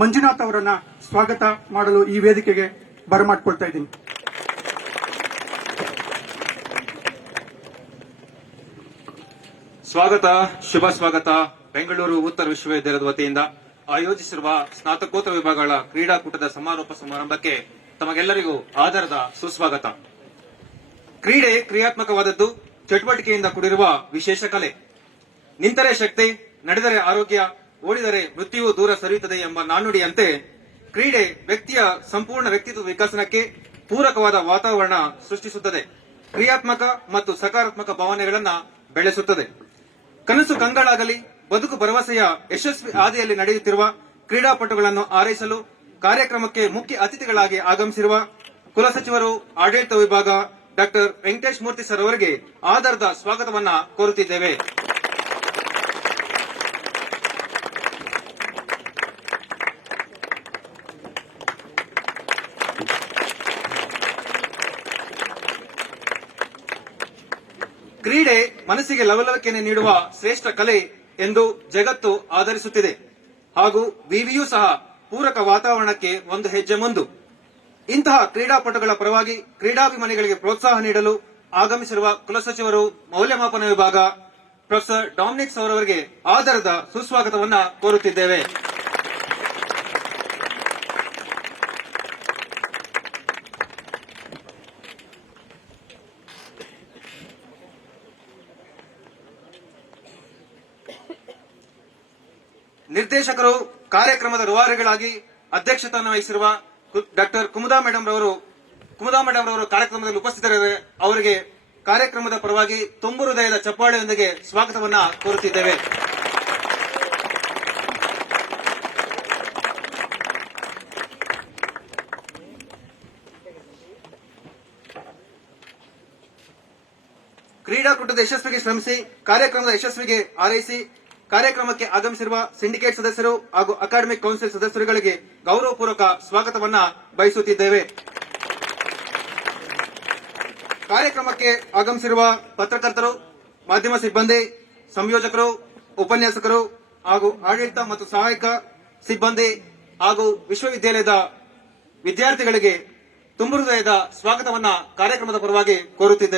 ಮಂಜುನಾಥ್ ಅವರನ್ನ ಸ್ವಾಗತ ಮಾಡಲು ಈ ವೇದಿಕೆಗೆ ಬರಮಾಡ್ಕೊಳ್ತಾ ಇದ್ದೀನಿ. ಸ್ವಾಗತ, ಶುಭ ಸ್ವಾಗತ. ಬೆಂಗಳೂರು ಉತ್ತರ ವಿಶ್ವವಿದ್ಯಾಲಯದ ವತಿಯಿಂದ ಆಯೋಜಿಸಿರುವ ಸ್ನಾತಕೋತ್ತರ ವಿಭಾಗಗಳ ಕ್ರೀಡಾಕೂಟದ ಸಮಾರೋಪ ಸಮಾರಂಭಕ್ಕೆ ತಮಗೆಲ್ಲರಿಗೂ ಆಧಾರದ ಸುಸ್ವಾಗತ. ಕ್ರೀಡೆ ಕ್ರಿಯಾತ್ಮಕವಾದದ್ದು, ಚಟುವಟಿಕೆಯಿಂದ ಕೂಡಿರುವ ವಿಶೇಷ ಕಲೆ. ನಿಂತರೆ ಶಕ್ತಿ, ನಡೆದರೆ ಆರೋಗ್ಯ, ಓಡಿದರೆ ಮೃತ್ಯುವು ದೂರ ಸರಿಯುತ್ತದೆ ಎಂಬ ನಾಣ್ಣುಡಿಯಂತೆ ಕ್ರೀಡೆ ವ್ಯಕ್ತಿಯ ಸಂಪೂರ್ಣ ವ್ಯಕ್ತಿತ್ವ ವಿಕಸನಕ್ಕೆ ಪೂರಕವಾದ ವಾತಾವರಣ ಸೃಷ್ಟಿಸುತ್ತದೆ. ಕ್ರಿಯಾತ್ಮಕ ಮತ್ತು ಸಕಾರಾತ್ಮಕ ಭಾವನೆಗಳನ್ನು ಬೆಳೆಸುತ್ತದೆ. ಕನಸು ಕಂಗಳಾಗಲಿ, ಬದುಕು ಭರವಸೆಯ ಯಶಸ್ವಿ ಹಾದಿಯಲ್ಲಿ ನಡೆಯುತ್ತಿರುವ ಕ್ರೀಡಾಪಟುಗಳನ್ನು ಹಾರೈಸಲು ಕಾರ್ಯಕ್ರಮಕ್ಕೆ ಮುಖ್ಯ ಅತಿಥಿಗಳಾಗಿ ಆಗಮಿಸಿರುವ ಕುಲಸಚಿವರು, ಆಡಳಿತ ವಿಭಾಗ ಡಾಕ್ಟರ್ ವೆಂಕಟೇಶ್ ಮೂರ್ತಿ ಸರ್ ಅವರಿಗೆ ಆಧಾರದ ಸ್ವಾಗತವನ್ನ ಕೋರುತ್ತಿದ್ದೇವೆ. ಕ್ರೀಡೆ ಮನಸ್ಸಿಗೆ ಲವಲವಿಕೆಯನ್ನು ನೀಡುವ ಶ್ರೇಷ್ಠ ಕಲೆ ಎಂದು ಜಗತ್ತು ಆಧರಿಸುತ್ತಿದೆ ಹಾಗೂ ವಿವಿಯೂ ಸಹ ಪೂರಕ ವಾತಾವರಣಕ್ಕೆ ಒಂದು ಹೆಜ್ಜೆ ಮುಂದು. ಇಂತಹ ಕ್ರೀಡಾಪಟುಗಳ ಪರವಾಗಿ ಕ್ರೀಡಾಭಿಮಾನಿಗಳಿಗೆ ಪ್ರೋತ್ಸಾಹ ನೀಡಲು ಆಗಮಿಸಿರುವ ಕುಲಸಚಿವರು, ಮೌಲ್ಯಮಾಪನ ವಿಭಾಗ ಪ್ರೊಫೆಸರ್ ಡಾಮಿನಿಕ್ ಅವರವರಿಗೆ ಆಧಾರದ ಸುಸ್ವಾಗತವನ್ನ ಕೋರುತ್ತಿದ್ದೇವೆ. ನಿರ್ದೇಶಕರು, ಕಾರ್ಯಕ್ರಮದ ರೂವಾರಿಗಳಾಗಿ ಅಧ್ಯಕ್ಷತೆಯನ್ನು ವಹಿಸಿರುವ ಡಾಕ್ಟರ್ ಕುಮುದಾ ಮೇಡಂ ರವರು ಕಾರ್ಯಕ್ರಮದಲ್ಲಿ ಉಪಸ್ಥಿತರಿದ್ದಾರೆ. ಅವರಿಗೆ ಕಾರ್ಯಕ್ರಮದ ಪರವಾಗಿ ತುಂಬು ಹೃದಯದ ಚಪ್ಪಾಳೆಯೊಂದಿಗೆ ಸ್ವಾಗತವನ್ನ ಕೋರುತ್ತಿದ್ದೇವೆ. ಕ್ರೀಡಾಕೂಟದ ಯಶಸ್ವಿಗೆ ಶ್ರಮಿಸಿ, ಕಾರ್ಯಕ್ರಮದ ಯಶಸ್ವಿಗೆ ಹಾರೈಸಿ, ಕಾರ್ಯಕ್ರಮಕ್ಕೆ ಆಗಮಿಸಿರುವ ಸಿಂಡಿಕೇಟ್ ಸದಸ್ಯರು ಹಾಗೂ ಅಕಾಡೆಮಿಕ್ ಕೌನ್ಸಿಲ್ ಸದಸ್ಯರುಗಳಿಗೆ ಗೌರವಪೂರ್ವಕ ಸ್ವಾಗತವನ್ನ ಬಯಸುತ್ತಿದ್ದೇವೆ. ಕಾರ್ಯಕ್ರಮಕ್ಕೆ ಆಗಮಿಸಿರುವ ಪತ್ರಕರ್ತರು, ಮಾಧ್ಯಮ ಸಿಬ್ಬಂದಿ, ಸಂಯೋಜಕರು, ಉಪನ್ಯಾಸಕರು ಹಾಗೂ ಆಡಳಿತ ಮತ್ತು ಸಹಾಯಕ ಸಿಬ್ಬಂದಿ ಹಾಗೂ ವಿಶ್ವವಿದ್ಯಾಲಯದ ವಿದ್ಯಾರ್ಥಿಗಳಿಗೆ ತುಂಬು ಹೃದಯದ ಸ್ವಾಗತವನ್ನ ಕಾರ್ಯಕ್ರಮದ ಪರವಾಗಿ ಕೋರುತ್ತಿದ್ದೇವೆ.